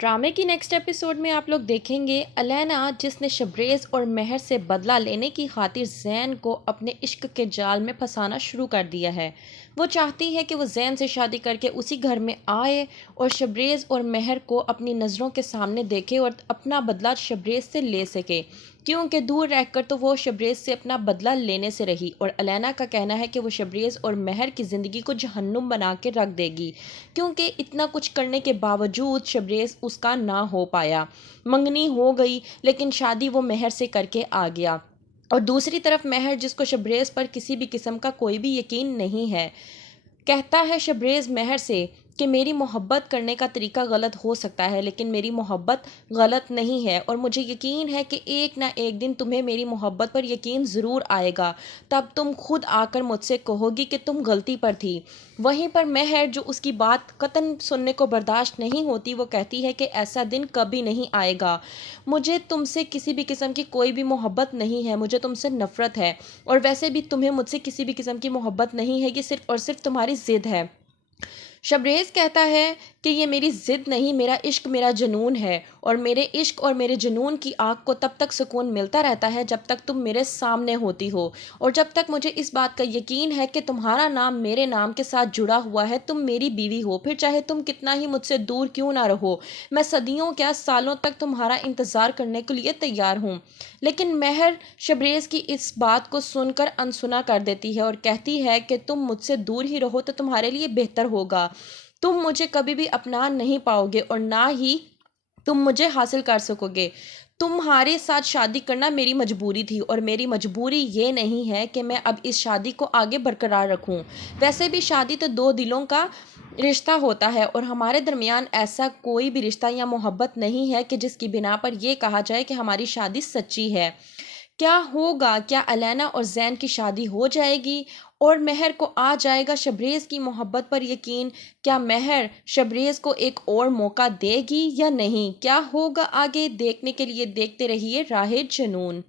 ڈرامے کی next episode میں آپ لوگ دیکھیں گے الینا جس نے شبریز اور مہر سے بدلہ لینے کی خاطر زین کو اپنے عشق کے جال میں پھنسانا شروع کر دیا ہے۔ وہ چاہتی ہے کہ وہ زین سے شادی کر کے اسی گھر میں آئے اور شبریز اور مہر کو اپنی نظروں کے سامنے دیکھے اور اپنا بدلہ شبریز سے لے سکے، کیونکہ دور رہ کر تو وہ شبریز سے اپنا بدلہ لینے سے رہی، اور الینا کا کہنا ہے کہ وہ شبریز اور مہر کی زندگی کو جہنم بنا کے رکھ دے گی، کیونکہ اتنا کچھ کرنے کے باوجود شبریز اس کا نہ ہو پایا۔ منگنی ہو گئی لیکن شادی وہ مہر سے کر کے آ گیا، اور دوسری طرف مہر جس کو شبریز پر کسی بھی قسم کا کوئی بھی یقین نہیں ہے، کہتا ہے شبریز مہر سے کہ میری محبت کرنے کا طریقہ غلط ہو سکتا ہے لیکن میری محبت غلط نہیں ہے، اور مجھے یقین ہے کہ ایک نہ ایک دن تمہیں میری محبت پر یقین ضرور آئے گا، تب تم خود آ کر مجھ سے کہو گی کہ تم غلطی پر تھی۔ وہیں پر مہر جو اس کی بات قطعاً سننے کو برداشت نہیں ہوتی، وہ کہتی ہے کہ ایسا دن کبھی نہیں آئے گا، مجھے تم سے کسی بھی قسم کی کوئی بھی محبت نہیں ہے، مجھے تم سے نفرت ہے، اور ویسے بھی تمہیں مجھ سے کسی بھی قسم کی محبت نہیں ہے، یہ صرف اور صرف تمہاری ضد ہے۔ شبریز کہتا ہے کہ یہ میری ضد نہیں، میرا عشق میرا جنون ہے، اور میرے عشق اور میرے جنون کی آگ کو تب تک سکون ملتا رہتا ہے جب تک تم میرے سامنے ہوتی ہو، اور جب تک مجھے اس بات کا یقین ہے کہ تمہارا نام میرے نام کے ساتھ جڑا ہوا ہے، تم میری بیوی ہو، پھر چاہے تم کتنا ہی مجھ سے دور کیوں نہ رہو، میں صدیوں کیا سالوں تک تمہارا انتظار کرنے کے لیے تیار ہوں۔ لیکن مہر شبریز کی اس بات کو سن کر انسنا کر دیتی ہے اور کہتی ہے کہ تم مجھ سے دور ہی رہو تو تمہارے لیے بہتر ہوگا، تم مجھے کبھی بھی اپنا نہیں پاؤ گے اور نہ ہی تم مجھے حاصل کر سکو گے، تمہارے ساتھ شادی کرنا میری مجبوری تھی، اور میری مجبوری یہ نہیں ہے کہ میں اب اس شادی کو آگے برقرار رکھوں، ویسے بھی شادی تو دو دلوں کا رشتہ ہوتا ہے، اور ہمارے درمیان ایسا کوئی بھی رشتہ یا محبت نہیں ہے کہ جس کی بنا پر یہ کہا جائے کہ ہماری شادی سچی ہے۔ کیا ہوگا؟ کیا الینا اور زین کی شادی ہو جائے گی اور مہر کو آ جائے گا شبریز کی محبت پر یقین؟ کیا مہر شبریز کو ایک اور موقع دے گی یا نہیں؟ کیا ہوگا آگے؟ دیکھنے کے لیے دیکھتے رہیے راہ جنون۔